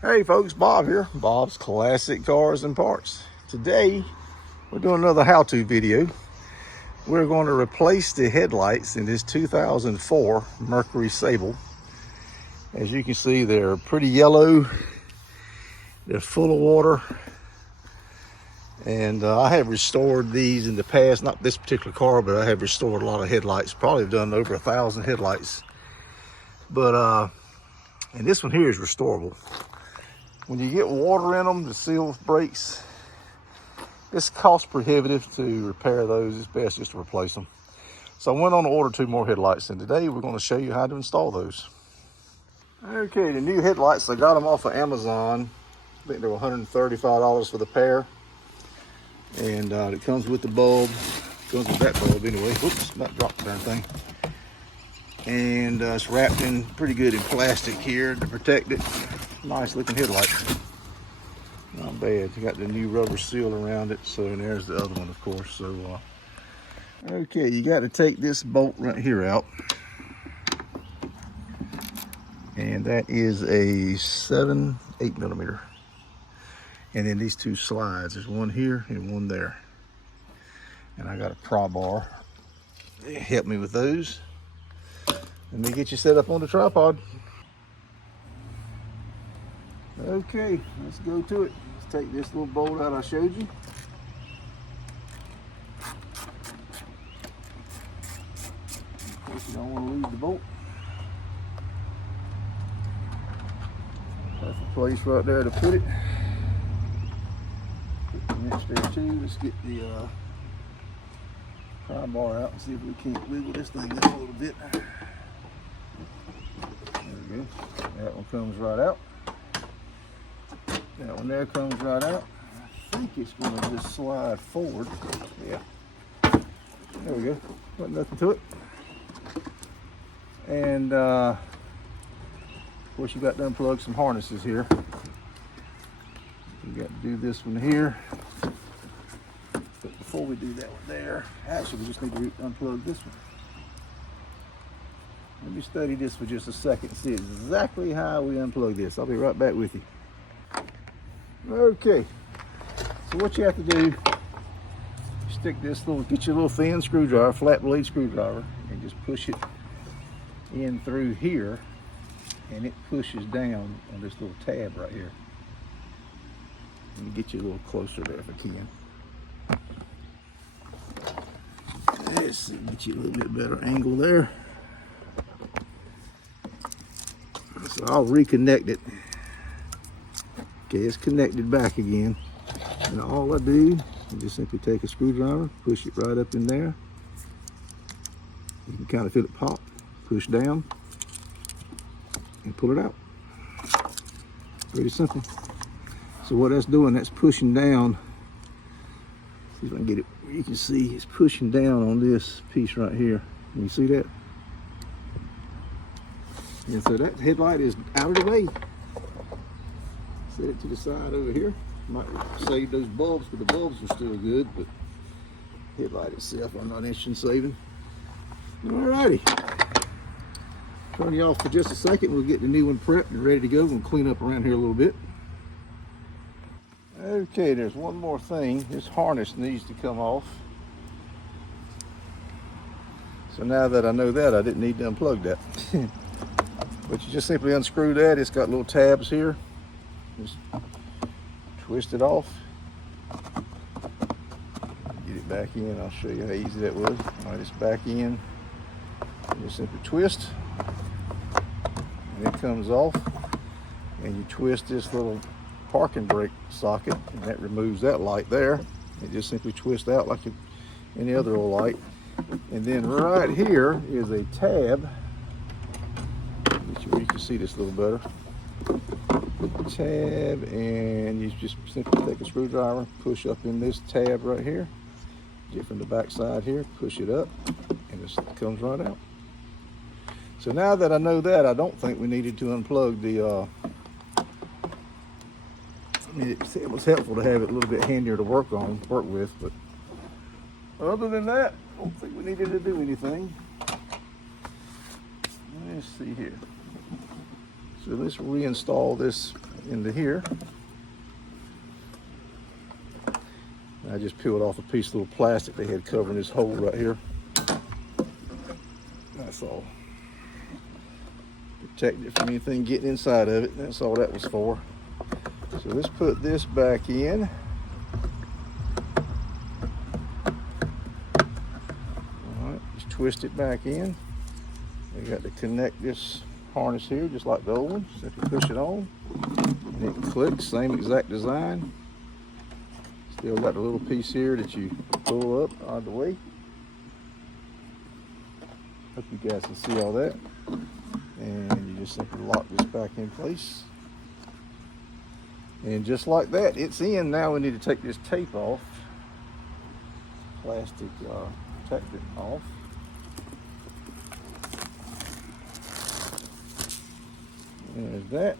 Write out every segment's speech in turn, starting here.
Hey folks, Bob here, Bob's Classic Cars and Parts. Today, we're doing another how-to video. We're going to replace the headlights in this 2004 Mercury Sable. As you can see, they're pretty yellow, they're full of water, and I have restored these in the past, not this particular car, but I have restored a lot of headlights, probably done over 1,000 headlights. But, and this one here is restorable. When you get water in them, the seal breaks. It's cost prohibitive to repair those. It's best just to replace them. So I went on to order 2 more headlights, and today we're going to show you how to install those. Okay, the new headlights, I got them off of Amazon. I think they were $135 for the pair. And it comes with the bulb. It comes with that bulb anyway. Whoops, not dropped the darn thing. And it's wrapped in pretty good in plastic here to protect it. Nice looking headlight. Not bad. You got the new rubber seal around it. So, and there's the other one, of course. So, okay, you got to take this bolt right here out. And that is a 8 millimeter. And then these 2 slides. There's one here and one there. And I got a pry bar. Help me with those. Let me get you set up on the tripod. Okay, let's go to it. Let's take this little bolt out I showed you. Of course, you don't want to lose the bolt. Perfect place right there to put it. Put the wrench there too. Let's get the pry bar out and see if we can't wiggle this thing up a little bit. There we go. That one comes right out. That one there comes right out. I think it's going to just slide forward. Yeah. There we go. Wasn't nothing to it. And of course, you got to unplug some harnesses here. You got to do this one here. But before we do that one there, actually we just need to unplug this one. Let me study this for just a second and see exactly how we unplug this. I'll be right back with you. Okay, so what you have to do, stick this little, get your little thin screwdriver, flat blade screwdriver, and just push it in through here, and it pushes down on this little tab right here. Let me get you a little closer there if I can. Let's see, get you a little bit better angle there. So I'll reconnect it. Okay, it's connected back again. And all I do is just simply take a screwdriver, push it right up in there. You can kind of feel it pop, push down, and pull it out. Pretty simple. So what that's doing, that's pushing down. See if I can get it where you can see it's pushing down on this piece right here. Can you see that? And so that headlight is out of the way. Set it to the side over here. Might save those bulbs, but the bulbs are still good, but headlight itself I'm not interested in saving. Alrighty. Turn you off for just a second. We'll get the new one prepped and ready to go. We'll clean up around here a little bit. Okay, there's one more thing. This harness needs to come off. So now that I know that, I didn't need to unplug that. But you just simply unscrew that. It's got little tabs here. Just twist it off. Get it back in. I'll show you how easy that was. All right, it's back in. You just simply twist. And it comes off. And you twist this little parking brake socket. And that removes that light there. It just simply twists out like any other old light. And then right here is a tab. Where you can see this a little better. Tab, and you just simply take a screwdriver, push up in this tab right here, get from the back side here, push it up, and it comes right out. So now that I know that, I don't think we needed to unplug the I mean, it was helpful to have it a little bit handier to work with, but other than that, I don't think we needed to do anything. Let's see here. So let's reinstall this into here. I just peeled off a piece of little plastic they had covering this hole right here. That's all. Protect it from anything getting inside of it. That's all that was for. So let's put this back in. All right, just twist it back in. We got to connect this harness here just like the old one. Simply push it on and it clicks, same exact design. Still got the little piece here that you pull up out of the way. Hope you guys can see all that. And you just simply lock this back in place. And just like that, it's in. Now we need to take this tape off. Plastic protectant off. And there's that.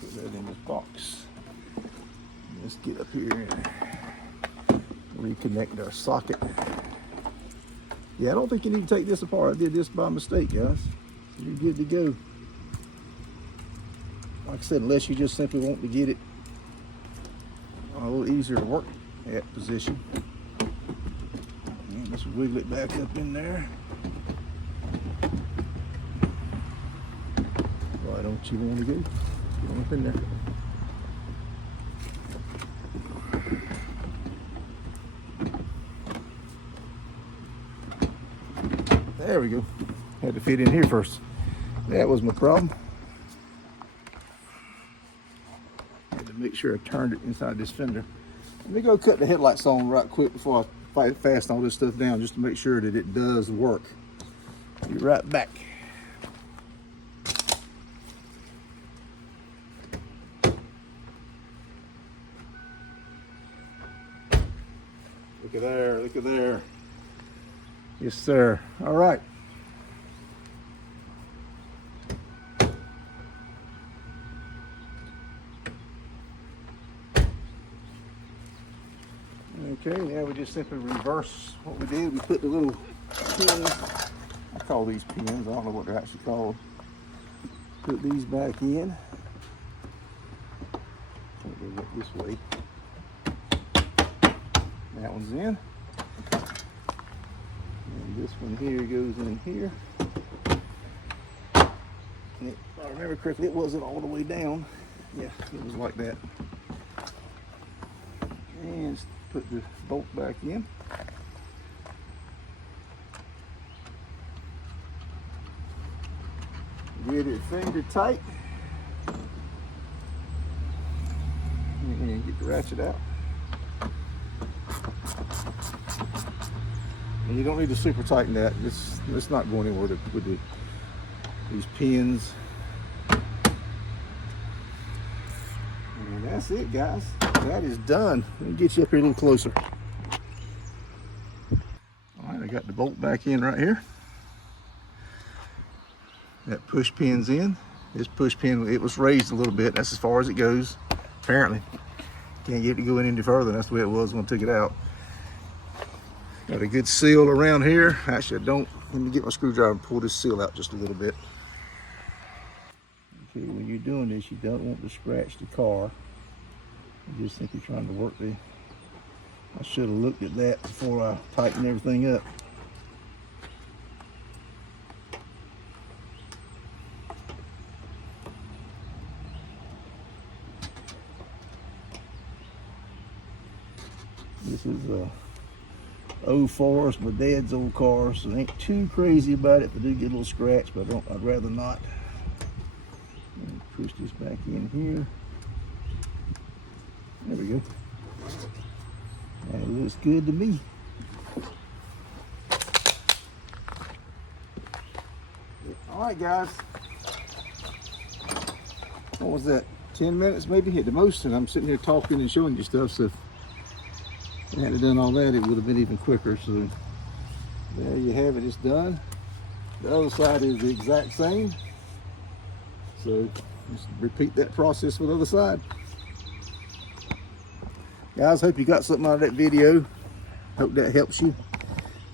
Put that in this box. Let's get up here and reconnect our socket. Yeah, I don't think you need to take this apart. I did this by mistake, guys. You're good to go. Like I said, unless you just simply want to get it a little easier to work at position. And let's wiggle it back up in there. Why don't you want to go? Get on up in there. There we go. Had to fit in here first. That was my problem. Had to make sure I turned it inside this fender. Let me go cut the headlights on right quick before I fasten all this stuff down, just to make sure that it does work. Be right back. Look at there, look at there. Yes, sir. All right. Okay, now we just simply reverse what we did. We put the little pins, I call these pins, I don't know what they're actually called. Put these back in. They go this way. That one's in. And this one here goes in here. And if I remember correctly, it wasn't all the way down. Yeah, it was like that. And put the bolt back in. Get it finger tight. And get the ratchet out. And you don't need to super tighten that. It's not going anywhere with these pins. And that's it, guys. That is done. Let me get you up here a little closer. All right, I got the bolt back in right here. That push pin's in. This push pin, it was raised a little bit. That's as far as it goes, apparently. Can't get it to go any further. That's the way it was when I took it out. Got a good seal around here. Actually, I don't. Let me get my screwdriver and pull this seal out just a little bit. Okay, when you're doing this, you don't want to scratch the car. You're just simply trying to work I should have looked at that before I tightened everything up. This is old Forest, my dad's old car, so I ain't too crazy about it. If I do get a little scratch, but I'd rather not. Push this back in here. There we go. That looks good to me. All right, guys. What was that? 10 minutes maybe at the most, and I'm sitting here talking and showing you stuff. So if I hadn't done all that, it would have been even quicker. So there you have it. It's done. The other side is the exact same. So just repeat that process for the other side. Guys, hope you got something out of that video. Hope that helps you.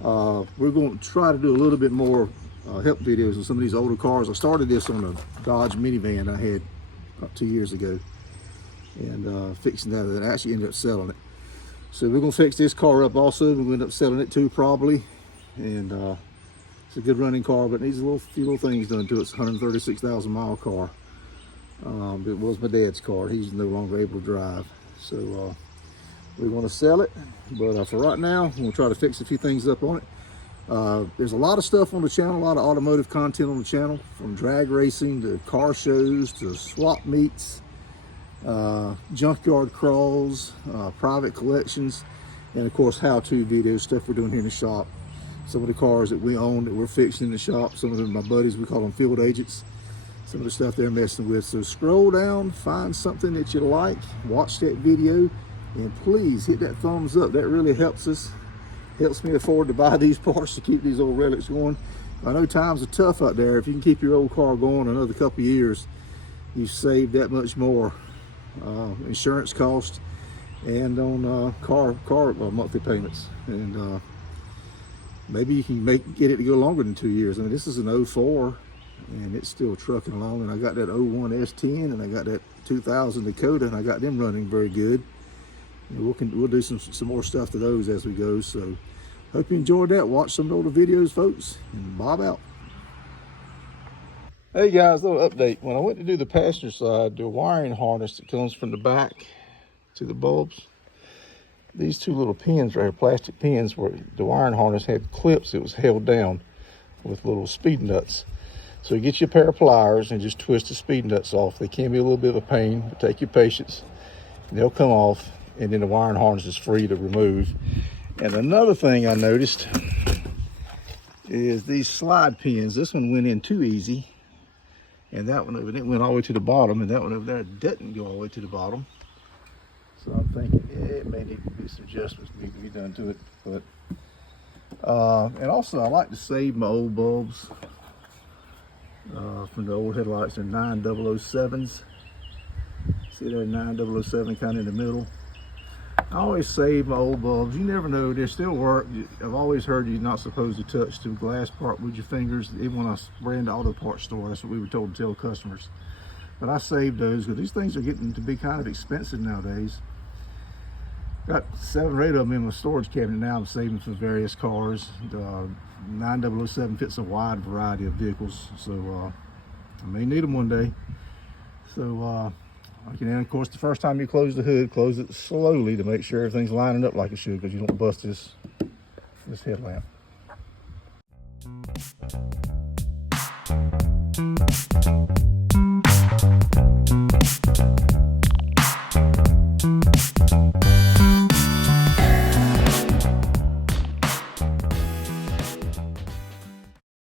We're going to try to do a little bit more help videos on some of these older cars. I started this on a Dodge minivan I had about 2 years ago. and fixing that, and actually ended up selling it. So we're gonna fix this car up also. We're gonna end up selling it too probably, and it's a good running car, but it needs a few little things done to it. It's a 136,000 mile car. It was my dad's car. He's no longer able to drive, so we want to sell it. But for right now, we'll try to fix a few things up on it. There's a lot of stuff on the channel, a lot of automotive content on the channel, from drag racing to car shows to swap meets, junkyard crawls, private collections, and of course how-to videos, stuff we're doing here in the shop. Some of the cars that we own that we're fixing in the shop, some of them my buddies, we call them field agents, some of the stuff they're messing with. So scroll down, find something that you like, watch that video, and please hit that thumbs up. That really helps us, helps me afford to buy these parts to keep these old relics going. I know times are tough out there. If you can keep your old car going another couple of years, you've saved that much more insurance costs and on car monthly payments. And maybe you can get it to go longer than 2 years. I mean, this is an 04 and it's still trucking along. And I got that 01 S10 and I got that 2000 Dakota, and I got them running very good. And we'll do some more stuff to those as we go. So hope you enjoyed that. Watch some older videos, folks, and Bob out. Hey guys, little update. When I went to do the passenger side, the wiring harness that comes from the back to the bulbs, these two little pins right here, plastic pins, where the wiring harness had clips, it was held down with little speed nuts. So you get you a pair of pliers and just twist the speed nuts off. They can be a little bit of a pain, but take your patience. They'll come off, and then the wiring harness is free to remove. And another thing I noticed is these slide pins. This one went in too easy, and that one over there went all the way to the bottom, and that one over there didn't go all the way to the bottom. So I'm thinking it may need to be some adjustments need to be done to it. But and also I like to save my old bulbs from the old headlights. They're 9007s. See there, 9007 kind of in the middle. I always save my old bulbs. You never know, they still work. I've always heard you're not supposed to touch the glass part with your fingers. Even when I ran to auto parts store, that's what we were told to tell customers. But I saved those because these things are getting to be kind of expensive nowadays. Got 7 or 8 of them in my storage cabinet now. I'm saving for various cars. The 9007 fits a wide variety of vehicles, so I may need them one day. So and of course, the first time you close the hood, close it slowly to make sure everything's lining up like it should, because you don't bust this headlamp.